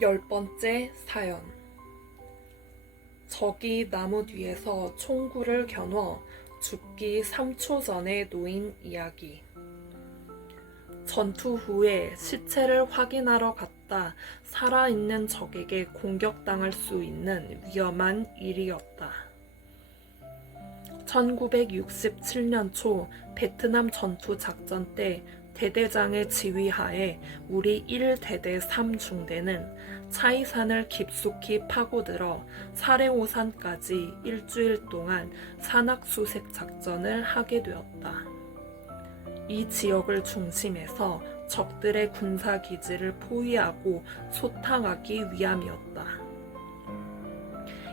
10번째 사연. 적이 나무 뒤에서 총구를 겨누어 죽기 3초 전에 놓인 이야기. 전투 후에 시체를 확인하러 갔다 살아있는 적에게 공격당할 수 있는 위험한 일이었다. 1967년 초 베트남 전투 작전 때 대대장의 지휘하에 우리 1대대 3중대는 차이산을 깊숙이 파고들어 사레오산까지 일주일 동안 산악수색 작전을 하게 되었다. 이 지역을 중심해서 적들의 군사기지를 포위하고 소탕하기 위함이었다.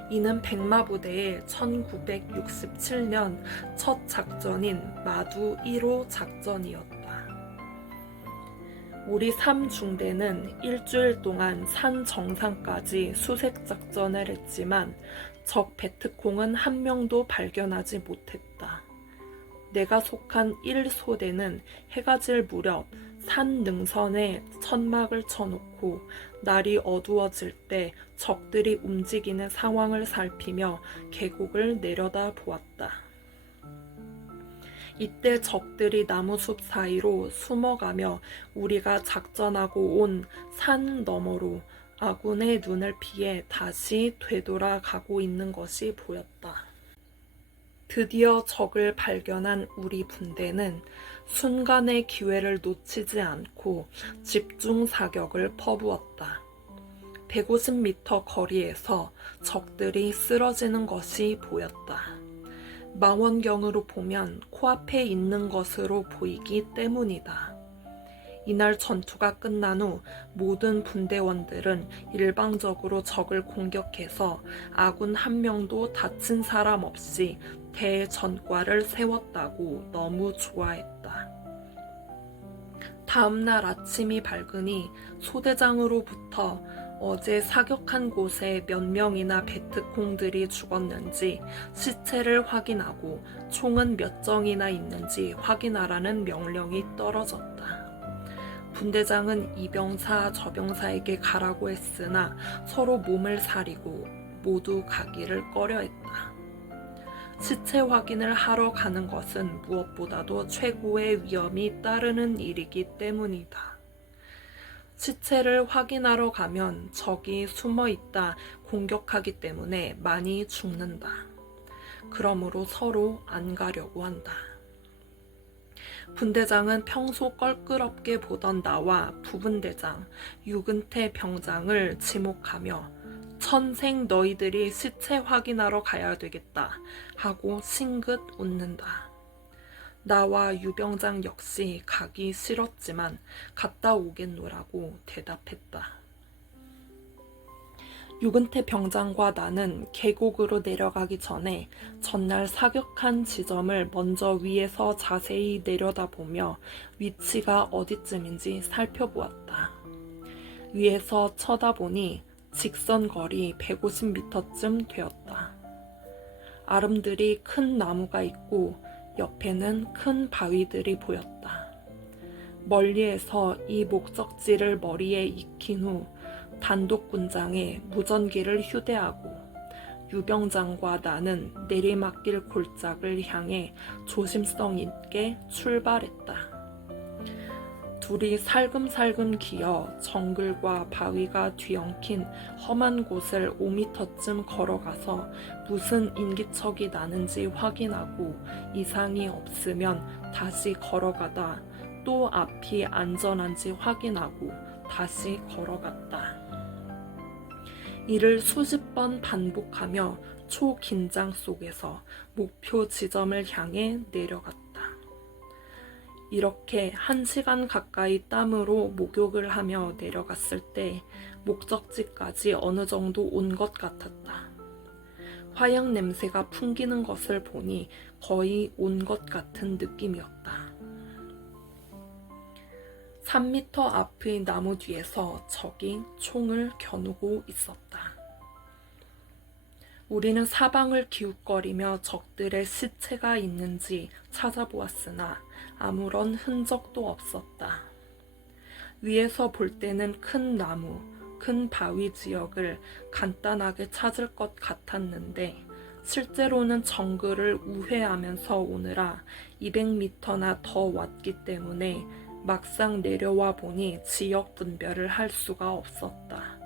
이는 백마부대의 1967년 첫 작전인 마두 1호 작전이었다. 우리 3중대는 일주일 동안 산 정상까지 수색 작전을 했지만 적 베트콩은 한 명도 발견하지 못했다. 내가 속한 1소대는 해가 질 무렵 산 능선에 천막을 쳐놓고 날이 어두워질 때 적들이 움직이는 상황을 살피며 계곡을 내려다 보았다. 이때 적들이 나무숲 사이로 숨어가며 우리가 작전하고 온 산 너머로 아군의 눈을 피해 다시 되돌아가고 있는 것이 보였다. 드디어 적을 발견한 우리 분대는 순간의 기회를 놓치지 않고 집중 사격을 퍼부었다. 150m 거리에서 적들이 쓰러지는 것이 보였다. 망원경으로 보면 코앞에 있는 것으로 보이기 때문이다. 이날 전투가 끝난 후 모든 분대원들은 일방적으로 적을 공격해서 아군 한 명도 다친 사람 없이 대전과를 세웠다고 너무 좋아했다. 다음날 아침이 밝으니 소대장으로부터 어제 사격한 곳에 몇 명이나 베트콩들이 죽었는지 시체를 확인하고 총은 몇 정이나 있는지 확인하라는 명령이 떨어졌다. 분대장은 이 병사 저 병사에게 가라고 했으나 서로 몸을 사리고 모두 가기를 꺼려했다. 시체 확인을 하러 가는 것은 무엇보다도 최고의 위험이 따르는 일이기 때문이다. 시체를 확인하러 가면 적이 숨어있다 공격하기 때문에 많이 죽는다. 그러므로 서로 안 가려고 한다. 분대장은 평소 껄끄럽게 보던 나와 부분대장, 유근태 병장을 지목하며 천생 너희들이 시체 확인하러 가야 되겠다 하고 싱긋 웃는다. 나와 유병장 역시 가기 싫었지만 갔다 오겠노라고 대답했다. 유근태 병장과 나는 계곡으로 내려가기 전에 전날 사격한 지점을 먼저 위에서 자세히 내려다보며 위치가 어디쯤인지 살펴보았다. 위에서 쳐다보니 직선 거리 150m쯤 되었다. 아름드리 큰 나무가 있고 옆에는 큰 바위들이 보였다. 멀리에서 이 목적지를 머리에 익힌 후 단독군장에 무전기를 휴대하고 유병장과 나는 내리막길 골짜기를 향해 조심성 있게 출발했다. 둘이 살금살금 기어 정글과 바위가 뒤엉킨 험한 곳을 5m쯤 걸어가서 무슨 인기척이 나는지 확인하고 이상이 없으면 다시 걸어가다 또 앞이 안전한지 확인하고 다시 걸어갔다. 이를 수십 번 반복하며 초긴장 속에서 목표 지점을 향해 내려갔다. 이렇게 1시간 가까이 땀으로 목욕을 하며 내려갔을 때 목적지까지 어느 정도 온 것 같았다. 화약 냄새가 풍기는 것을 보니 거의 온 것 같은 느낌이었다. 3m 앞의 나무 뒤에서 적이 총을 겨누고 있었다. 우리는 사방을 기웃거리며 적들의 시체가 있는지 찾아보았으나 아무런 흔적도 없었다. 위에서 볼 때는 큰 나무, 큰 바위 지역을 간단하게 찾을 것 같았는데 실제로는 정글을 우회하면서 오느라 200m나 더 왔기 때문에 막상 내려와 보니 지역 분별을 할 수가 없었다.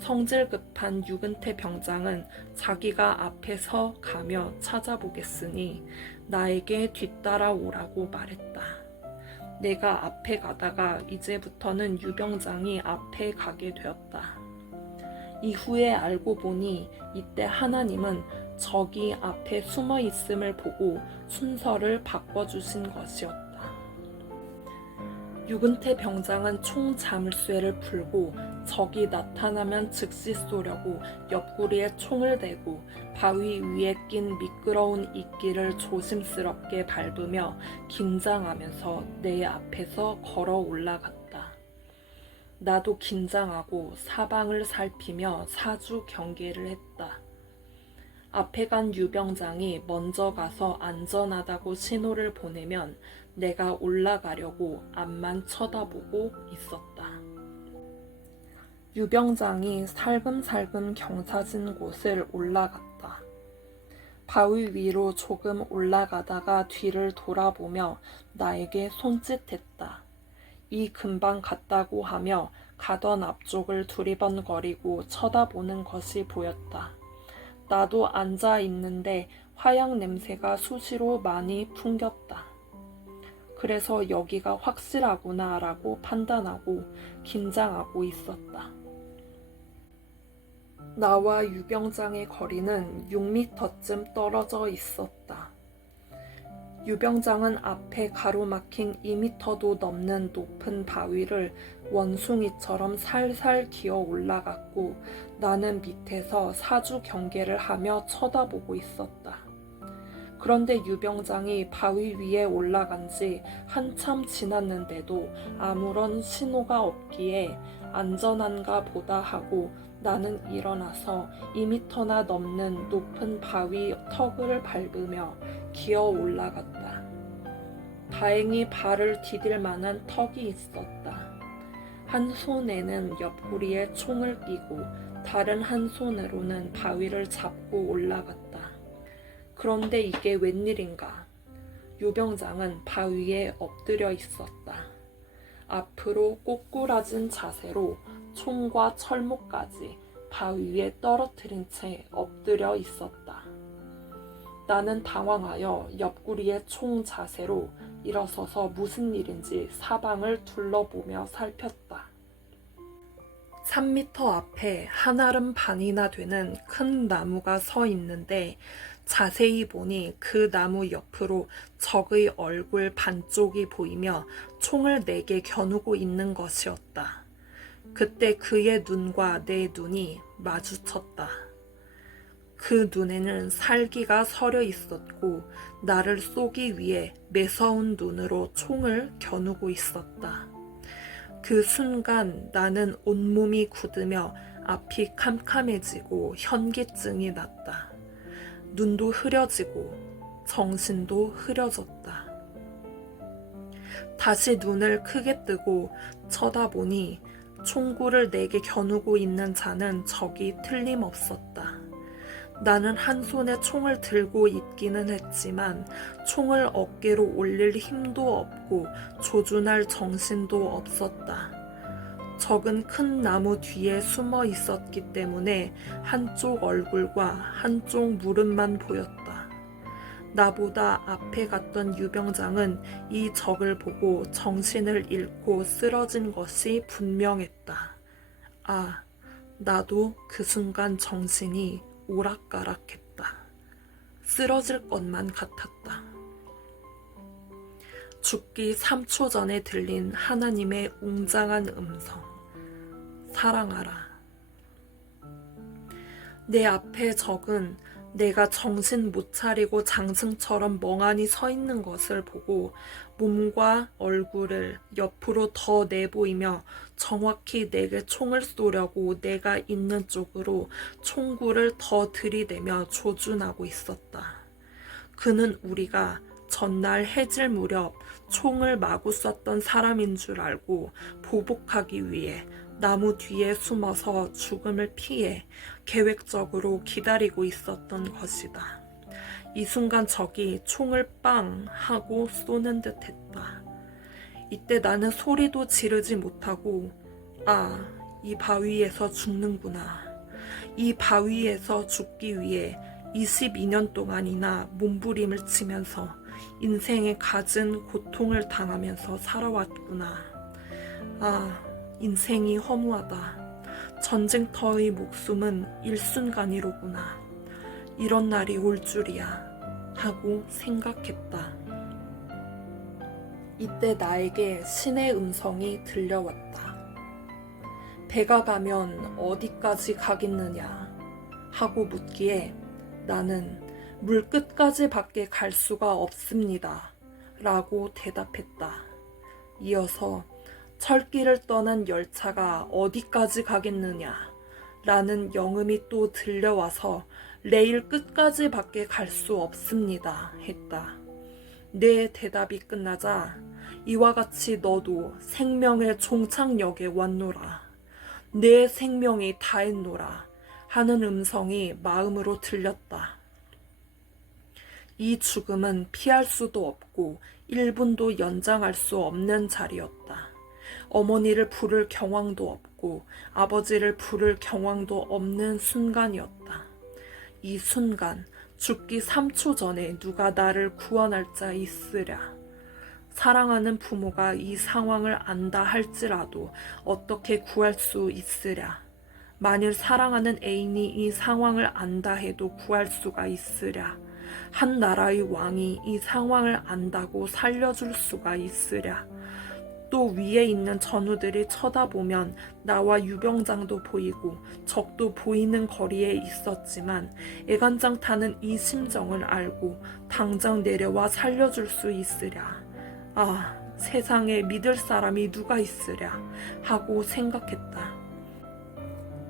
성질 급한 유근태 병장은 자기가 앞에서 가며 찾아보겠으니 나에게 뒤따라오라고 말했다. 내가 앞에 가다가 이제부터는 유병장이 앞에 가게 되었다. 이후에 알고 보니 이때 하나님은 적이 앞에 숨어 있음을 보고 순서를 바꿔주신 것이었다. 유근태 병장은 총 자물쇠를 풀고 적이 나타나면 즉시 쏘려고 옆구리에 총을 대고 바위 위에 낀 미끄러운 이끼를 조심스럽게 밟으며 긴장하면서 내 앞에서 걸어 올라갔다. 나도 긴장하고 사방을 살피며 사주 경계를 했다. 앞에 간 유병장이 먼저 가서 안전하다고 신호를 보내면 내가 올라가려고 앞만 쳐다보고 있었다. 유병장이 살금살금 경사진 곳을 올라갔다. 바위 위로 조금 올라가다가 뒤를 돌아보며 나에게 손짓했다. 이 금방 갔다고 하며 가던 앞쪽을 두리번거리고 쳐다보는 것이 보였다. 나도 앉아 있는데 화약 냄새가 수시로 많이 풍겼다. 그래서 여기가 확실하구나 라고 판단하고 긴장하고 있었다. 나와 유병장의 거리는 6m쯤 떨어져 있었다. 유병장은 앞에 가로막힌 2m도 넘는 높은 바위를 원숭이처럼 살살 기어 올라갔고 나는 밑에서 사주 경계를 하며 쳐다보고 있었다. 그런데 유병장이 바위 위에 올라간 지 한참 지났는데도 아무런 신호가 없기에 안전한가 보다 하고 나는 일어나서 2m나 넘는 높은 바위 턱을 밟으며 기어 올라갔다. 다행히 발을 디딜 만한 턱이 있었다. 한 손에는 옆구리에 총을 끼고 다른 한 손으로는 바위를 잡고 올라갔다. 그런데 이게 웬일인가? 유병장은 바위에 엎드려 있었다. 앞으로 꼬꾸라진 자세로 총과 철목까지 바위 위에 떨어뜨린 채 엎드려 있었다. 나는 당황하여 옆구리에 총 자세로 일어서서 무슨 일인지 사방을 둘러보며 살폈다. 3m 앞에 한아름 반이나 되는 큰 나무가 서 있는데 자세히 보니 그 나무 옆으로 적의 얼굴 반쪽이 보이며 총을 내게 겨누고 있는 것이었다. 그때 그의 눈과 내 눈이 마주쳤다. 그 눈에는 살기가 서려 있었고 나를 쏘기 위해 매서운 눈으로 총을 겨누고 있었다. 그 순간 나는 온몸이 굳으며 앞이 캄캄해지고 현기증이 났다. 눈도 흐려지고 정신도 흐려졌다. 다시 눈을 크게 뜨고 쳐다보니 총구를 내게 겨누고 있는 자는 적이 틀림없었다. 나는 한 손에 총을 들고 있기는 했지만 총을 어깨로 올릴 힘도 없고 조준할 정신도 없었다. 적은 큰 나무 뒤에 숨어 있었기 때문에 한쪽 얼굴과 한쪽 무릎만 보였다. 나보다 앞에 갔던 유병장은 이 적을 보고 정신을 잃고 쓰러진 것이 분명했다. 아, 나도 그 순간 정신이 오락가락했다. 쓰러질 것만 같았다. 죽기 3초 전에 들린 하나님의 웅장한 음성. 사랑하라. 내 앞에 적은 내가 정신 못 차리고 장승처럼 멍하니 서 있는 것을 보고 몸과 얼굴을 옆으로 더 내보이며 정확히 내게 총을 쏘려고 내가 있는 쪽으로 총구를 더 들이대며 조준하고 있었다. 그는 우리가 전날 해질 무렵 총을 마구 쐈던 사람인 줄 알고 보복하기 위해 나무 뒤에 숨어서 죽음을 피해 계획적으로 기다리고 있었던 것이다. 이 순간 적이 총을 빵 하고 쏘는 듯 했다. 이때 나는 소리도 지르지 못하고 이 바위에서 죽는구나. 이 바위에서 죽기 위해 22년 동안이나 몸부림을 치면서 인생에 갖은 고통을 당하면서 살아왔구나. 인생이 허무하다. 전쟁터의 목숨은 일순간이로구나. 이런 날이 올 줄이야 하고 생각했다. 이때 나에게 신의 음성이 들려왔다. 배가 가면 어디까지 가겠느냐 하고 묻기에 나는 물 끝까지 밖에 갈 수가 없습니다 라고 대답했다. 이어서 철길을 떠난 열차가 어디까지 가겠느냐 라는 영음이 또 들려와서 레일 끝까지 밖에 갈 수 없습니다 했다. 내 대답이 끝나자 이와 같이 너도 생명의 종착역에 왔노라. 내 생명이 다했노라 하는 음성이 마음으로 들렸다. 이 죽음은 피할 수도 없고 1분도 연장할 수 없는 자리였다. 어머니를 부를 경황도 없고 아버지를 부를 경황도 없는 순간이었다. 이 순간 죽기 3초 전에 누가 나를 구원할 자 있으랴. 사랑하는 부모가 이 상황을 안다 할지라도 어떻게 구할 수 있으랴. 만일 사랑하는 애인이 이 상황을 안다 해도 구할 수가 있으랴. 한 나라의 왕이 이 상황을 안다고 살려줄 수가 있으랴. 또 위에 있는 전우들이 쳐다보면 나와 유병장도 보이고 적도 보이는 거리에 있었지만 애간장 타는 이 심정을 알고 당장 내려와 살려줄 수 있으랴. 세상에 믿을 사람이 누가 있으랴 하고 생각했다.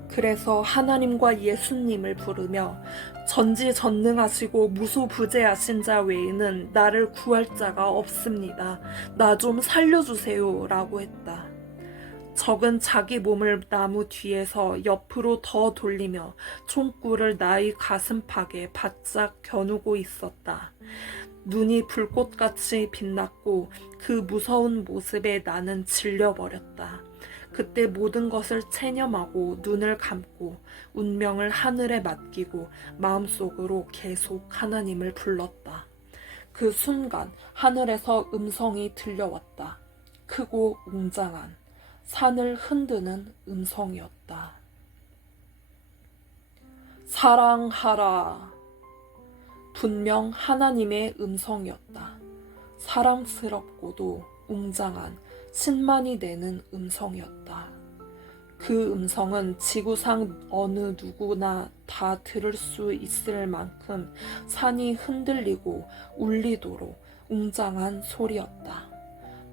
그래서 하나님과 예수님을 부르며 전지전능하시고 무소부재하신 자 외에는 나를 구할 자가 없습니다. 나 좀 살려주세요 라고 했다. 적은 자기 몸을 나무 뒤에서 옆으로 더 돌리며 총구를 나의 가슴팍에 바짝 겨누고 있었다. 눈이 불꽃같이 빛났고 그 무서운 모습에 나는 질려버렸다. 그때 모든 것을 체념하고 눈을 감고 운명을 하늘에 맡기고 마음속으로 계속 하나님을 불렀다. 그 순간 하늘에서 음성이 들려왔다. 크고 웅장한 산을 흔드는 음성이었다. 사랑하라. 분명 하나님의 음성이었다. 사랑스럽고도 웅장한 신만이 내는 음성이었다. 그 음성은 지구상 어느 누구나 다 들을 수 있을 만큼 산이 흔들리고 울리도록 웅장한 소리였다.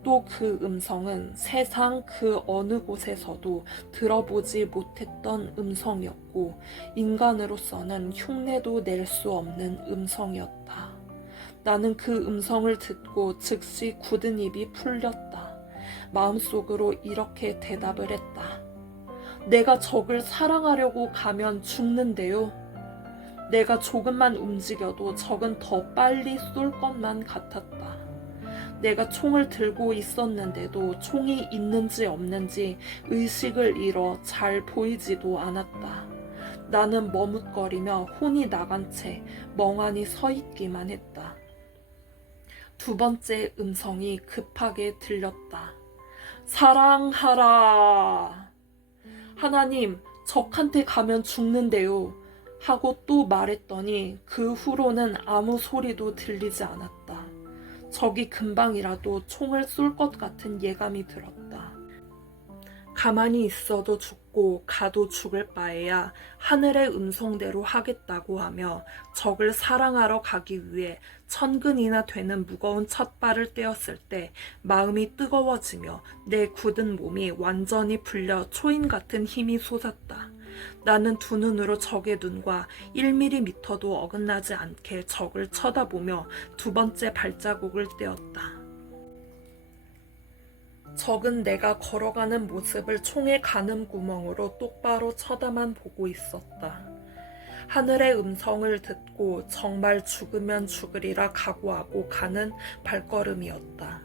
또 그 음성은 세상 그 어느 곳에서도 들어보지 못했던 음성이었고 인간으로서는 흉내도 낼 수 없는 음성이었다. 나는 그 음성을 듣고 즉시 굳은 입이 풀렸다. 마음속으로 이렇게 대답을 했다. 내가 적을 사랑하려고 가면 죽는데요. 내가 조금만 움직여도 적은 더 빨리 쏠 것만 같았다. 내가 총을 들고 있었는데도 총이 있는지 없는지 의식을 잃어 잘 보이지도 않았다. 나는 머뭇거리며 혼이 나간 채 멍하니 서 있기만 했다. 두 번째 음성이 급하게 들렸다. 사랑하라. 하나님, 적한테 가면 죽는데요. 하고 또 말했더니 그 후로는 아무 소리도 들리지 않았다. 적이 금방이라도 총을 쏠 것 같은 예감이 들었다. 가만히 있어도 죽고 가도 죽을 바에야 하늘의 음성대로 하겠다고 하며 적을 사랑하러 가기 위해 천근이나 되는 무거운 첫발을 떼었을 때 마음이 뜨거워지며 내 굳은 몸이 완전히 풀려 초인 같은 힘이 솟았다. 나는 두 눈으로 적의 눈과 1mm도 어긋나지 않게 적을 쳐다보며 두 번째 발자국을 떼었다. 적은 내가 걸어가는 모습을 총의 가늠 구멍으로 똑바로 쳐다만 보고 있었다. 하늘의 음성을 듣고 정말 죽으면 죽으리라 각오하고 가는 발걸음이었다.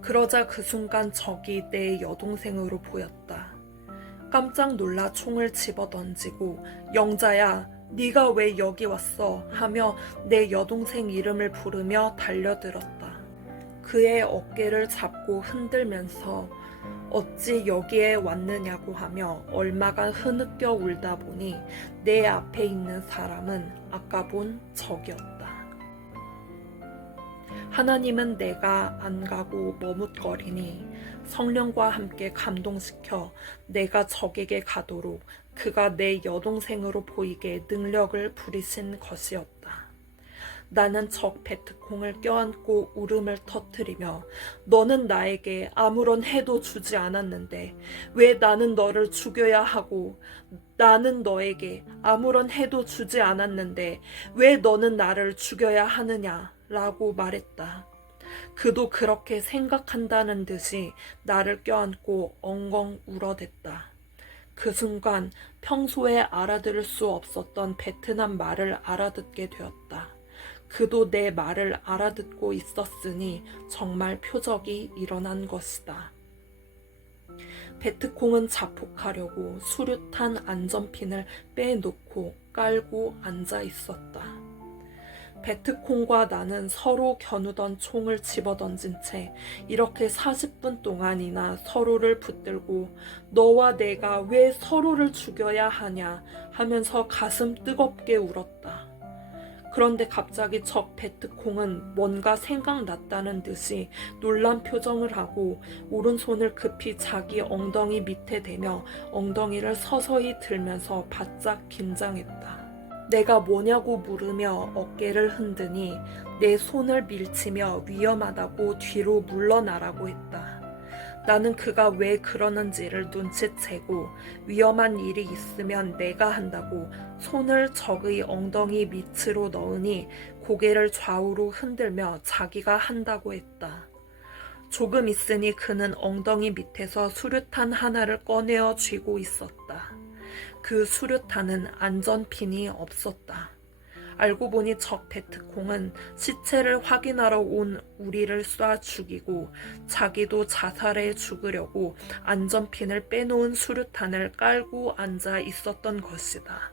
그러자 그 순간 적이 내 여동생으로 보였다. 깜짝 놀라 총을 집어던지고 영자야, 네가 왜 여기 왔어? 하며 내 여동생 이름을 부르며 달려들었다. 그의 어깨를 잡고 흔들면서 어찌 여기에 왔느냐고 하며 얼마간 흐느껴 울다 보니 내 앞에 있는 사람은 아까 본 적이었다. 하나님은 내가 안 가고 머뭇거리니 성령과 함께 감동시켜 내가 적에게 가도록 그가 내 여동생으로 보이게 능력을 부리신 것이었다. 나는 적 베트콩을 껴안고 울음을 터뜨리며 너는 나에게 아무런 해도 주지 않았는데 왜 나는 너를 죽여야 하고 나는 너에게 아무런 해도 주지 않았는데 왜 너는 나를 죽여야 하느냐 라고 말했다. 그도 그렇게 생각한다는 듯이 나를 껴안고 엉엉 울어댔다. 그 순간 평소에 알아들을 수 없었던 베트남 말을 알아듣게 되었다. 그도 내 말을 알아듣고 있었으니 정말 표적이 일어난 것이다. 베트콩은 자폭하려고 수류탄 안전핀을 빼놓고 깔고 앉아 있었다. 베트콩과 나는 서로 겨누던 총을 집어던진 채 이렇게 40분 동안이나 서로를 붙들고 너와 내가 왜 서로를 죽여야 하냐 하면서 가슴 뜨겁게 울었다. 그런데 갑자기 적 베트콩은 뭔가 생각났다는 듯이 놀란 표정을 하고 오른손을 급히 자기 엉덩이 밑에 대며 엉덩이를 서서히 들면서 바짝 긴장했다. 내가 뭐냐고 물으며 어깨를 흔드니 내 손을 밀치며 위험하다고 뒤로 물러나라고 했다. 나는 그가 왜 그러는지를 눈치채고 위험한 일이 있으면 내가 한다고 손을 적의 엉덩이 밑으로 넣으니 고개를 좌우로 흔들며 자기가 한다고 했다. 조금 있으니 그는 엉덩이 밑에서 수류탄 하나를 꺼내어 쥐고 있었다. 그 수류탄은 안전핀이 없었다. 알고 보니 적 베트콩은 시체를 확인하러 온 우리를 쏴 죽이고 자기도 자살해 죽으려고 안전핀을 빼놓은 수류탄을 깔고 앉아 있었던 것이다.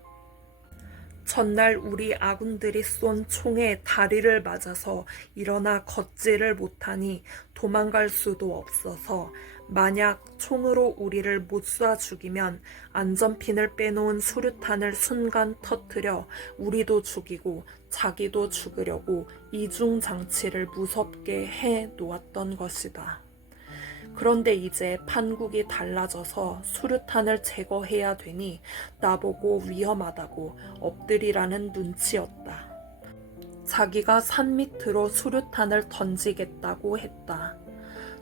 전날 우리 아군들이 쏜 총에 다리를 맞아서 일어나 걷지를 못하니 도망갈 수도 없어서 만약 총으로 우리를 못 쏴 죽이면 안전핀을 빼놓은 수류탄을 순간 터뜨려 우리도 죽이고 자기도 죽으려고 이중장치를 무섭게 해 놓았던 것이다. 그런데 이제 판국이 달라져서 수류탄을 제거해야 되니 나보고 위험하다고 엎드리라는 눈치였다. 자기가 산 밑으로 수류탄을 던지겠다고 했다.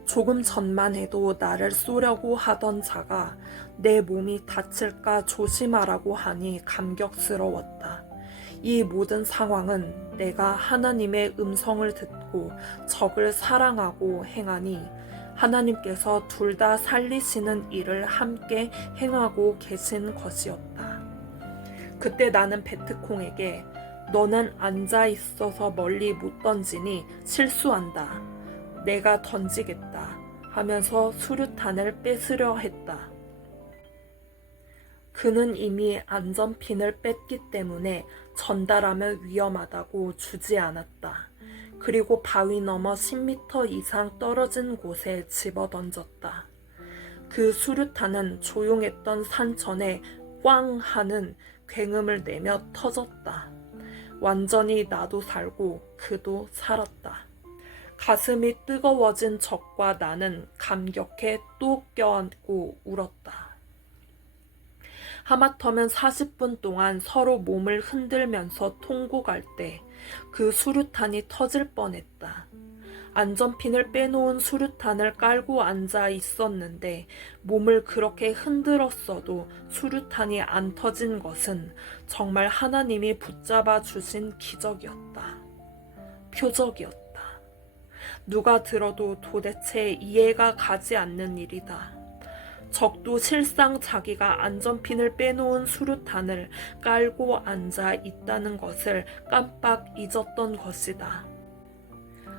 조금 전만 해도 나를 쏘려고 하던 자가 내 몸이 다칠까 조심하라고 하니 감격스러웠다. 이 모든 상황은 내가 하나님의 음성을 듣고 적을 사랑하고 행하니 하나님께서 둘 다 살리시는 일을 함께 행하고 계신 것이었다. 그때 나는 베트콩에게 너는 앉아 있어서 멀리 못 던지니 실수한다. 내가 던지겠다 하면서 수류탄을 뺏으려 했다. 그는 이미 안전핀을 뺐기 때문에 전달하면 위험하다고 주지 않았다. 그리고 바위 너머 10m 이상 떨어진 곳에 집어던졌다. 그 수류탄은 조용했던 산천에 꽝 하는 굉음을 내며 터졌다. 완전히 나도 살고 그도 살았다. 가슴이 뜨거워진 적과 나는 감격해 또 껴안고 울었다. 하마터면 40분 동안 서로 몸을 흔들면서 통곡할 때 그 수류탄이 터질 뻔했다. 안전핀을 빼놓은 수류탄을 깔고 앉아 있었는데 몸을 그렇게 흔들었어도 수류탄이 안 터진 것은 정말 하나님이 붙잡아 주신 기적이었다. 표적이었다. 누가 들어도 도대체 이해가 가지 않는 일이다. 적도 실상 자기가 안전핀을 빼놓은 수류탄을 깔고 앉아 있다는 것을 깜빡 잊었던 것이다.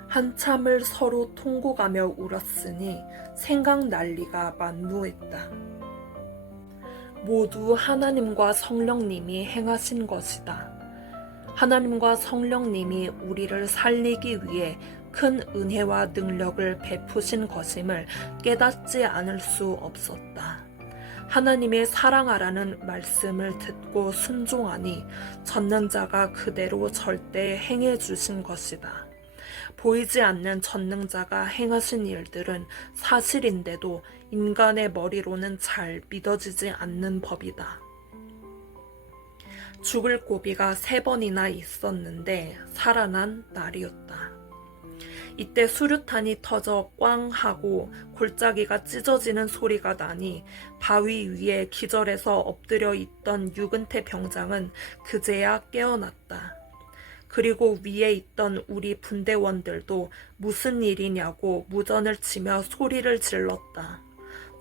한참을 서로 통곡하며 울었으니 생각날 리가 만무했다. 모두 하나님과 성령님이 행하신 것이다. 하나님과 성령님이 우리를 살리기 위해 큰 은혜와 능력을 베푸신 것임을 깨닫지 않을 수 없었다. 하나님의 사랑하라는 말씀을 듣고 순종하니 전능자가 그대로 절대 행해 주신 것이다. 보이지 않는 전능자가 행하신 일들은 사실인데도 인간의 머리로는 잘 믿어지지 않는 법이다. 죽을 고비가 3번이나 있었는데 살아난 날이었다. 이때 수류탄이 터져 꽝 하고 골짜기가 찢어지는 소리가 나니 바위 위에 기절해서 엎드려 있던 유근태 병장은 그제야 깨어났다. 그리고 위에 있던 우리 분대원들도 무슨 일이냐고 무전을 치며 소리를 질렀다.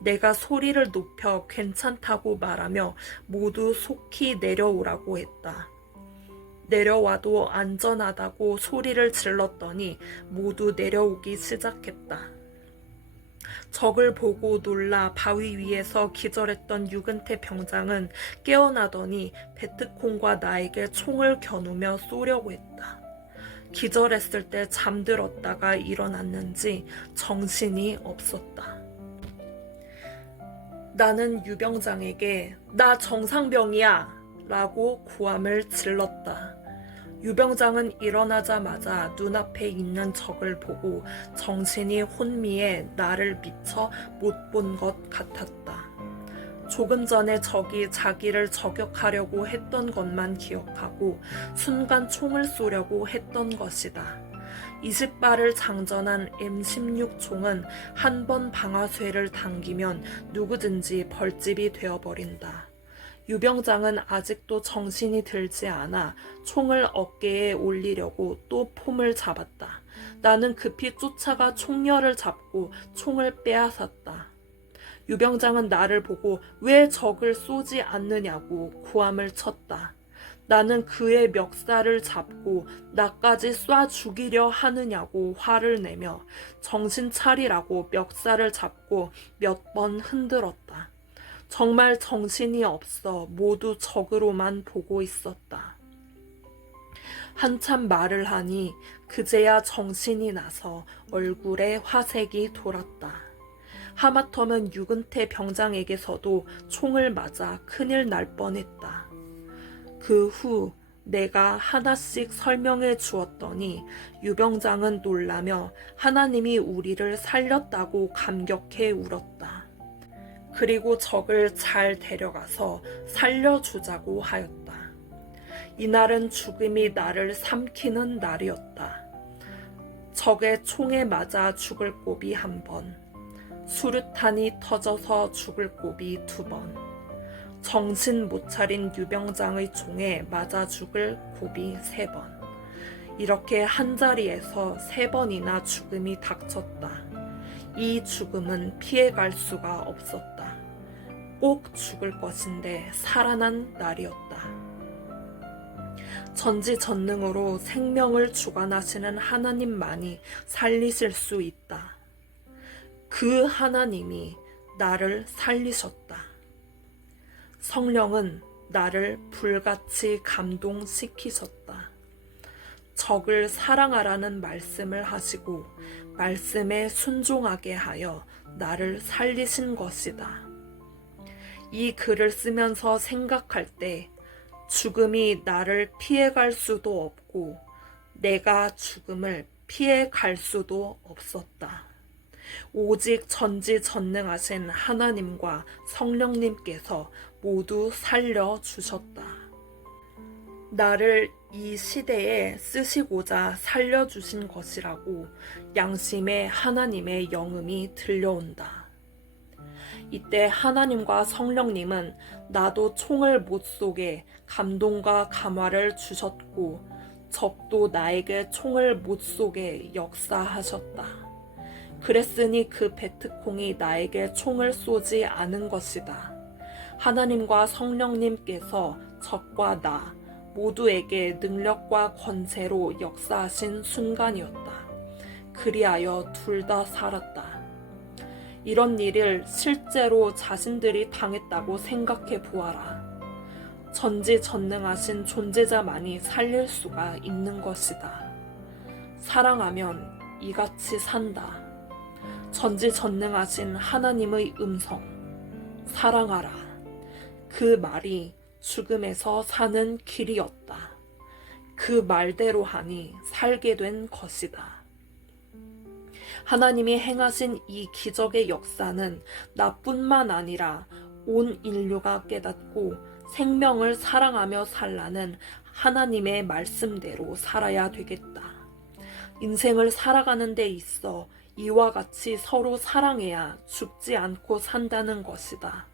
내가 소리를 높여 괜찮다고 말하며 모두 속히 내려오라고 했다. 내려와도 안전하다고 소리를 질렀더니 모두 내려오기 시작했다. 적을 보고 놀라 바위 위에서 기절했던 유근태 병장은 깨어나더니 베트콩과 나에게 총을 겨누며 쏘려고 했다. 기절했을 때 잠들었다가 일어났는지 정신이 없었다. 나는 유병장에게 "나 정상병이야" 라고 고함을 질렀다. 유병장은 일어나자마자 눈앞에 있는 적을 보고 정신이 혼미해 나를 미처 못 본 것 같았다. 조금 전에 적이 자기를 저격하려고 했던 것만 기억하고 순간 총을 쏘려고 했던 것이다. 20발을 장전한 M16 총은 한 번 방아쇠를 당기면 누구든지 벌집이 되어버린다. 유병장은 아직도 정신이 들지 않아 총을 어깨에 올리려고 또 폼을 잡았다. 나는 급히 쫓아가 총열을 잡고 총을 빼앗았다. 유병장은 나를 보고 왜 적을 쏘지 않느냐고 고함을 쳤다. 나는 그의 멱살을 잡고 나까지 쏴 죽이려 하느냐고 화를 내며 정신 차리라고 멱살을 잡고 몇 번 흔들었다. 정말 정신이 없어 모두 적으로만 보고 있었다. 한참 말을 하니 그제야 정신이 나서 얼굴에 화색이 돌았다. 하마터면 유근태 병장에게서도 총을 맞아 큰일 날 뻔했다. 그 후 내가 하나씩 설명해 주었더니 유병장은 놀라며 하나님이 우리를 살렸다고 감격해 울었다. 그리고 적을 잘 데려가서 살려주자고 하였다. 이날은 죽음이 나를 삼키는 날이었다. 적의 총에 맞아 죽을 곱이 1번, 수류탄이 터져서 죽을 곱이 2번, 정신 못 차린 유병장의 총에 맞아 죽을 곱이 3번. 이렇게 한자리에서 3번이나 죽음이 닥쳤다. 이 죽음은 피해갈 수가 없었다. 꼭 죽을 것인데 살아난 날이었다. 전지전능으로 생명을 주관하시는 하나님만이 살리실 수 있다. 그 하나님이 나를 살리셨다. 성령은 나를 불같이 감동시키셨다. 적을 사랑하라는 말씀을 하시고 말씀에 순종하게 하여 나를 살리신 것이다. 이 글을 쓰면서 생각할 때 죽음이 나를 피해갈 수도 없고 내가 죽음을 피해갈 수도 없었다. 오직 전지전능하신 하나님과 성령님께서 모두 살려주셨다. 나를 이 시대에 쓰시고자 살려주신 것이라고 양심의 하나님의 영음이 들려온다. 이때 하나님과 성령님은 나도 총을 못 쏘게 감동과 감화를 주셨고 적도 나에게 총을 못 쏘게 역사하셨다. 그랬으니 그 베트콩이 나에게 총을 쏘지 않은 것이다. 하나님과 성령님께서 적과 나 모두에게 능력과 권세로 역사하신 순간이었다. 그리하여 둘 다 살았다. 이런 일을 실제로 자신들이 당했다고 생각해 보아라. 전지전능하신 존재자만이 살릴 수가 있는 것이다. 사랑하면 이같이 산다. 전지전능하신 하나님의 음성, 사랑하라. 그 말이 죽음에서 사는 길이었다. 그 말대로 하니 살게 된 것이다. 하나님이 행하신 이 기적의 역사는 나뿐만 아니라 온 인류가 깨닫고 생명을 사랑하며 살라는 하나님의 말씀대로 살아야 되겠다. 인생을 살아가는 데 있어 이와 같이 서로 사랑해야 죽지 않고 산다는 것이다.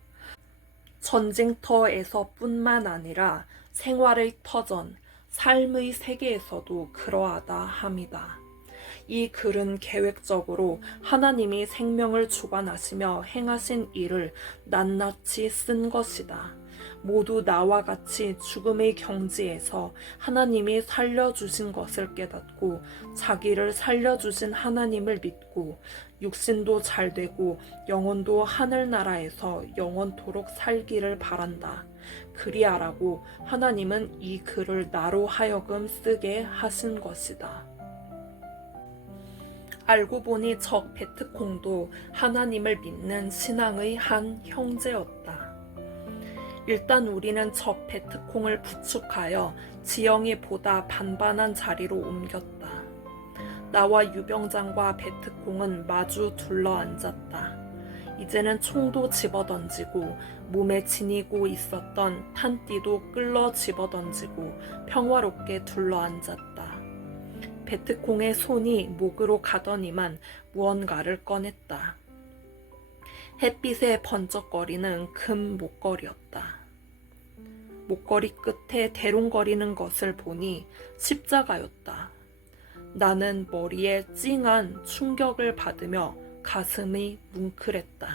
전쟁터에서뿐만 아니라 생활의 터전, 삶의 세계에서도 그러하다 함이다. 이 글은 계획적으로 하나님이 생명을 주관하시며 행하신 일을 낱낱이 쓴 것이다. 모두 나와 같이 죽음의 경지에서 하나님이 살려주신 것을 깨닫고 자기를 살려주신 하나님을 믿고 육신도 잘되고 영혼도 하늘나라에서 영원토록 살기를 바란다. 그리하라고 하나님은 이 글을 나로 하여금 쓰게 하신 것이다. 알고 보니 적 베트콩도 하나님을 믿는 신앙의 한 형제였다. 일단 우리는 적 베트콩을 부축하여 지영이 보다 반반한 자리로 옮겼다. 나와 유병장과 베트콩은 마주 둘러앉았다. 이제는 총도 집어던지고 몸에 지니고 있었던 탄띠도 끌러 집어던지고 평화롭게 둘러앉았다. 베트콩의 손이 목으로 가더니만 무언가를 꺼냈다. 햇빛에 번쩍거리는 금 목걸이였다. 목걸이 끝에 대롱거리는 것을 보니 십자가였다. 나는 머리에 찡한 충격을 받으며 가슴이 뭉클했다.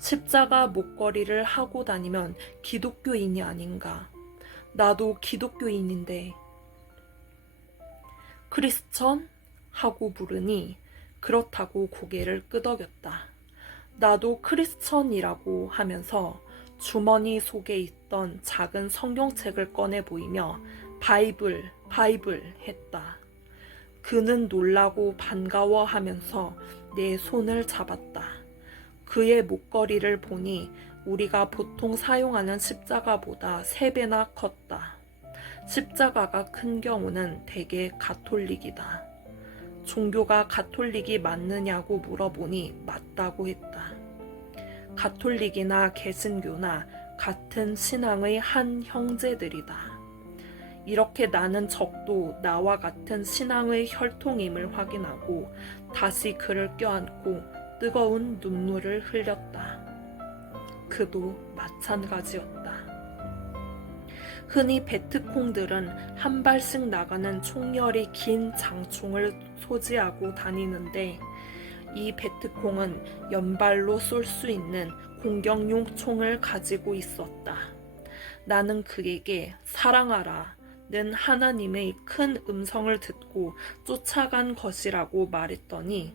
십자가 목걸이를 하고 다니면 기독교인이 아닌가. 나도 기독교인인데. 크리스천? 하고 물으니 그렇다고 고개를 끄덕였다. 나도 크리스천이라고 하면서 주머니 속에 있던 작은 성경책을 꺼내 보이며 바이블 했다. 그는 놀라고 반가워하면서 내 손을 잡았다. 그의 목걸이를 보니 우리가 보통 사용하는 십자가보다 3배나 컸다. 십자가가 큰 경우는 대개 가톨릭이다. 종교가 가톨릭이 맞느냐고 물어보니 맞다고 했다. 가톨릭이나 개신교나 같은 신앙의 한 형제들이다. 이렇게 나는 적도 나와 같은 신앙의 혈통임을 확인하고 다시 그를 껴안고 뜨거운 눈물을 흘렸다. 그도 마찬가지였다. 흔히 베트콩들은 한 발씩 나가는 총열이 긴 장총을 소지하고 다니는데 이 베트콩은 연발로 쏠 수 있는 공격용 총을 가지고 있었다. 나는 그에게 사랑하라 는 하나님의 큰 음성을 듣고 쫓아간 것이라고 말했더니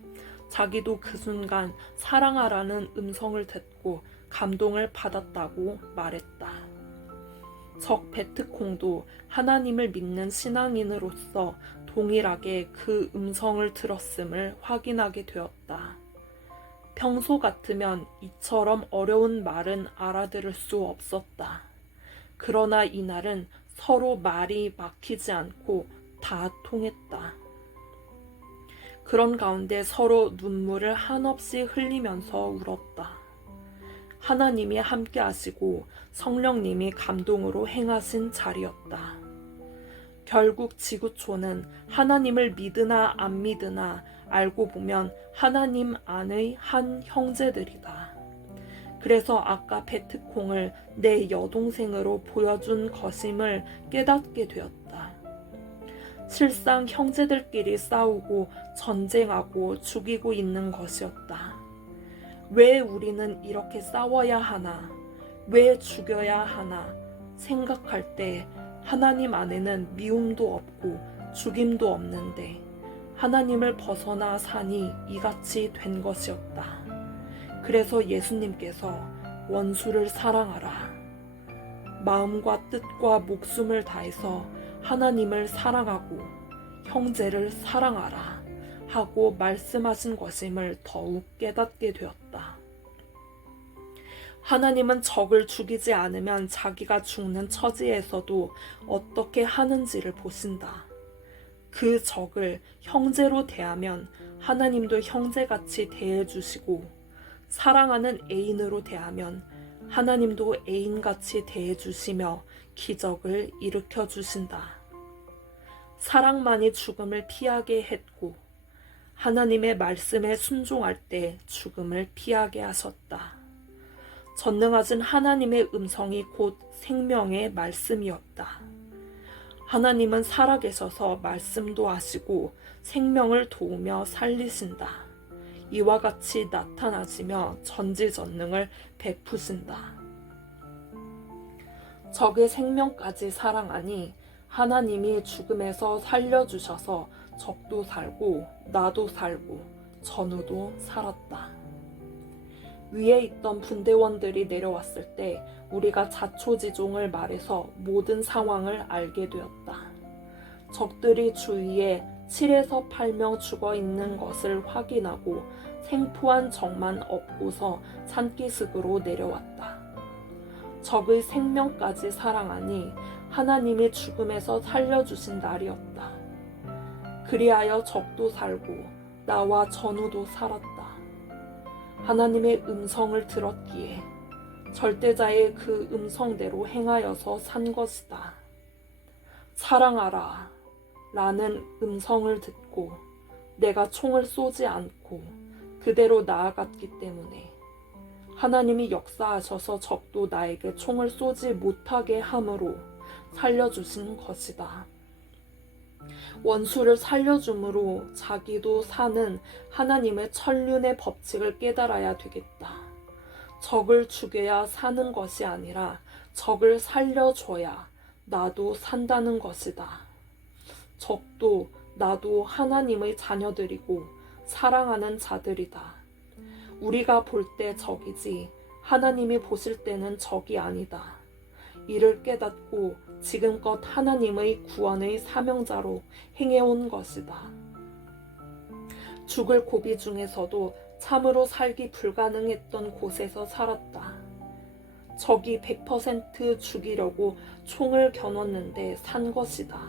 자기도 그 순간 사랑하라는 음성을 듣고 감동을 받았다고 말했다. 적 베트콩도 하나님을 믿는 신앙인으로서 동일하게 그 음성을 들었음을 확인하게 되었다. 평소 같으면 이처럼 어려운 말은 알아들을 수 없었다. 그러나 이날은 서로 말이 막히지 않고 다 통했다. 그런 가운데 서로 눈물을 한없이 흘리면서 울었다. 하나님이 함께 하시고 성령님이 감동으로 행하신 자리였다. 결국 지구촌은 하나님을 믿으나 안 믿으나 알고 보면 하나님 안의 한 형제들이다. 그래서 아까 베트콩을 내 여동생으로 보여준 것임을 깨닫게 되었다. 실상 형제들끼리 싸우고 전쟁하고 죽이고 있는 것이었다. 왜 우리는 이렇게 싸워야 하나? 왜 죽여야 하나? 생각할 때 하나님 안에는 미움도 없고 죽임도 없는데 하나님을 벗어나 사니 이같이 된 것이었다. 그래서 예수님께서 원수를 사랑하라. 마음과 뜻과 목숨을 다해서 하나님을 사랑하고 형제를 사랑하라 하고 말씀하신 것임을 더욱 깨닫게 되었다. 하나님은 적을 죽이지 않으면 자기가 죽는 처지에서도 어떻게 하는지를 보신다. 그 적을 형제로 대하면 하나님도 형제같이 대해주시고, 사랑하는 애인으로 대하면 하나님도 애인같이 대해주시며 기적을 일으켜 주신다. 사랑만이 죽음을 피하게 했고 하나님의 말씀에 순종할 때 죽음을 피하게 하셨다. 전능하신 하나님의 음성이 곧 생명의 말씀이었다. 하나님은 살아계셔서 말씀도 하시고 생명을 도우며 살리신다. 이와 같이 나타나시며 전지전능을 베푸신다. 적의 생명까지 사랑하니 하나님이 죽음에서 살려주셔서 적도 살고 나도 살고 전우도 살았다. 위에 있던 분대원들이 내려왔을 때 우리가 자초지종을 말해서 모든 상황을 알게 되었다. 적들이 주위에 7에서 8명 죽어 있는 것을 확인하고 생포한 적만 없고서 산기슭으로 내려왔다. 적의 생명까지 사랑하니 하나님이 죽음에서 살려주신 날이었다. 그리하여 적도 살고 나와 전우도 살았다. 하나님의 음성을 들었기에 절대자의 그 음성대로 행하여서 산 것이다. 사랑하라 라는 음성을 듣고 내가 총을 쏘지 않고 그대로 나아갔기 때문에 하나님이 역사하셔서 적도 나에게 총을 쏘지 못하게 함으로 살려주신 것이다. 원수를 살려줌으로 자기도 사는 하나님의 천륜의 법칙을 깨달아야 되겠다. 적을 죽여야 사는 것이 아니라 적을 살려줘야 나도 산다는 것이다. 적도 나도 하나님의 자녀들이고 사랑하는 자들이다. 우리가 볼 때 적이지 하나님이 보실 때는 적이 아니다. 이를 깨닫고 지금껏 하나님의 구원의 사명자로 행해온 것이다. 죽을 고비 중에서도 참으로 살기 불가능했던 곳에서 살았다. 적이 100% 죽이려고 총을 겨눴는데 산 것이다.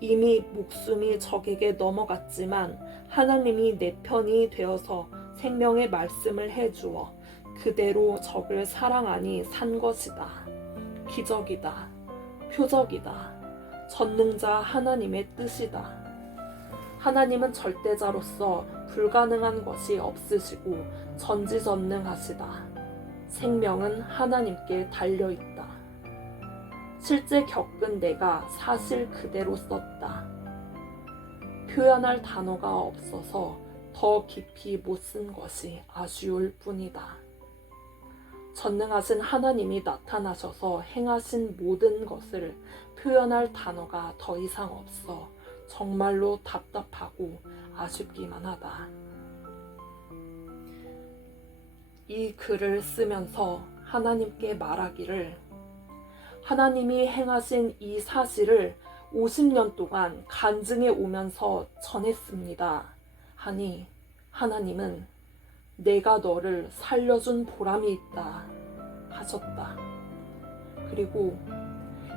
이미 목숨이 적에게 넘어갔지만 하나님이 내 편이 되어서 생명의 말씀을 해주어 그대로 적을 사랑하니 산 것이다. 기적이다. 표적이다. 전능자 하나님의 뜻이다. 하나님은 절대자로서 불가능한 것이 없으시고 전지전능하시다. 생명은 하나님께 달려있다. 실제 겪은 내가 사실 그대로 썼다. 표현할 단어가 없어서 더 깊이 못 쓴 것이 아쉬울 뿐이다. 전능하신 하나님이 나타나셔서 행하신 모든 것을 표현할 단어가 더 이상 없어 정말로 답답하고 아쉽기만 하다. 이 글을 쓰면서 하나님께 말하기를, 하나님이 행하신 이 사실을 50년 동안 간증해 오면서 전했습니다 하니 하나님은 내가 너를 살려준 보람이 있다 하셨다. 그리고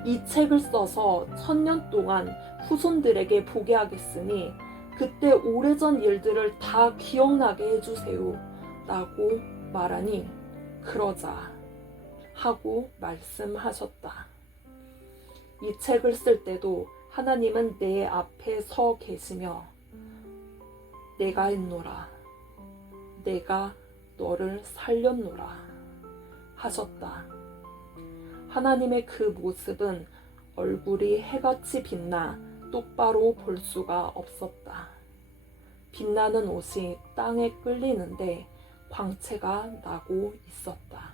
이 책을 써서 1000년 동안 후손들에게 보게 하겠으니 그때 오래전 일들을 다 기억나게 해주세요 라고 말하니 그러자 하고 말씀하셨다. 이 책을 쓸 때도 하나님은 내 앞에 서 계시며 내가 했노라, 내가 너를 살렸노라 하셨다. 하나님의 그 모습은 얼굴이 해같이 빛나 똑바로 볼 수가 없었다. 빛나는 옷이 땅에 끌리는데 광채가 나고 있었다.